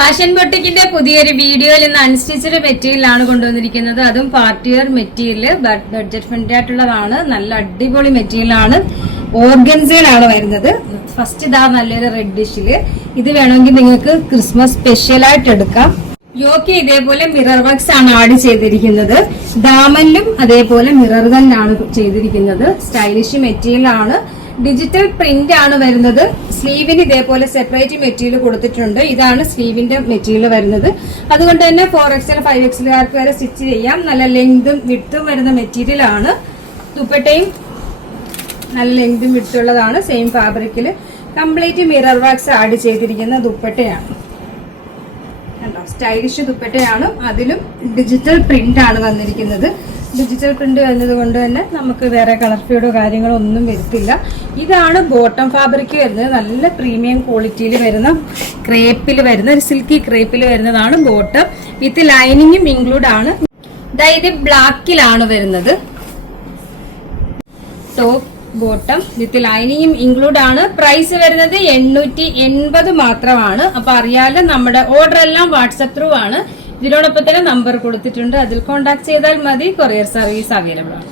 Fashion ബൊട്ടിക്കിന്റെ പുതിയൊരു വീഡിയോയിൽ ഇന്ന് അൺസ്റ്റിച്ചഡ് മെറ്റീരിയലാണ് കൊണ്ടുവന്നിരിക്കുന്നത്. അതും പാർട്ടി വെയർ മെറ്റീരിയൽ, ബഡ്ജറ്റ് ഫ്രണ്ട്ലി ആയിട്ടുള്ളതാണ്. നല്ല അടിപൊളി മെറ്റീരിയലാണ്. ഓർഗൻസയിലാണ് വരുന്നത്. ഫസ്റ്റ് ഇതാ നല്ലൊരു റെഡിഷില്. ഇത് വേണമെങ്കിൽ നിങ്ങൾക്ക് ക്രിസ്മസ് സ്പെഷ്യൽ ആയിട്ട് എടുക്കാം. യോക്ക് ഇതേപോലെ മിറർ വർക്ക്സ് ആണ് ആഡ് ചെയ്തിരിക്കുന്നത്. ദാമനിലും അതേപോലെ മിറർ തന്നെയാണ് ചെയ്തിരിക്കുന്നത്. സ്റ്റൈലിഷ് മെറ്റീരിയൽ ആണ്. ഡിജിറ്റൽ പ്രിന്റ് ആണ് വരുന്നത്. സ്ലീവിന് ഇതേപോലെ സെപ്പറേറ്റ് മെറ്റീരിയൽ കൊടുത്തിട്ടുണ്ട്. ഇതാണ് സ്ലീവിന്റെ മെറ്റീരിയൽ വരുന്നത്. അതുകൊണ്ട് തന്നെ 4XL 5XLകാർക്ക് വരെ സ്റ്റിച്ച് ചെയ്യാം. നല്ല ലെങ്തും വിഡ്ത്തും വരുന്ന മെറ്റീരിയൽ ആണ്. ദുപ്പട്ടയും നല്ല ലെങ്തും വിഡ്ത്തുള്ളതാണ്. സെയിം ഫാബ്രിക്കില് കംപ്ലീറ്റ് മിറർ വർക്ക്സ് ആഡ് ചെയ്തിരിക്കുന്ന ദുപ്പട്ടയാണ്. സ്റ്റൈലിഷ് ദുപ്പട്ടയാണ്. അതിലും ഡിജിറ്റൽ പ്രിന്റ് ആണ് വന്നിരിക്കുന്നത്. ഡിജിറ്റൽ പ്രിന്റ് വരുന്നത് കൊണ്ട് തന്നെ നമുക്ക് വേറെ കളർ ഫീഡോ കാര്യങ്ങളോ ഒന്നും വരത്തില്ല. ഇതാണ് ബോട്ടം ഫാബ്രിക് വരുന്നത്. നല്ല പ്രീമിയം ക്വാളിറ്റിയിൽ വരുന്ന ക്രേപ്പിൽ വരുന്ന ഒരു സിൽക്കി ക്രേപ്പിൽ വരുന്നതാണ് ബോട്ടം. വിത്ത് ലൈനിങ്ങും ഇൻക്ലൂഡ് ആണ്. ഇത് ബ്ലാക്കിലാണ് വരുന്നത്. ടോപ്പ് ബോട്ടം വിത്ത് ലൈനിങ്ങും ഇൻക്ലൂഡ് ആണ്. പ്രൈസ് വരുന്നത് 880 മാത്രമാണ്. അപ്പൊ അറിയാലോ, നമ്മുടെ ഓർഡർ എല്ലാം വാട്സ്ആപ്പ് ത്രൂ ആണ്. ഇതിനോടൊപ്പം തന്നെ നമ്പർ കൊടുത്തിട്ടുണ്ട്. അതിൽ കോൺടാക്ട് ചെയ്താൽ മതി. കൊറിയർ സർവീസ് അവൈലബിൾ ആണ്.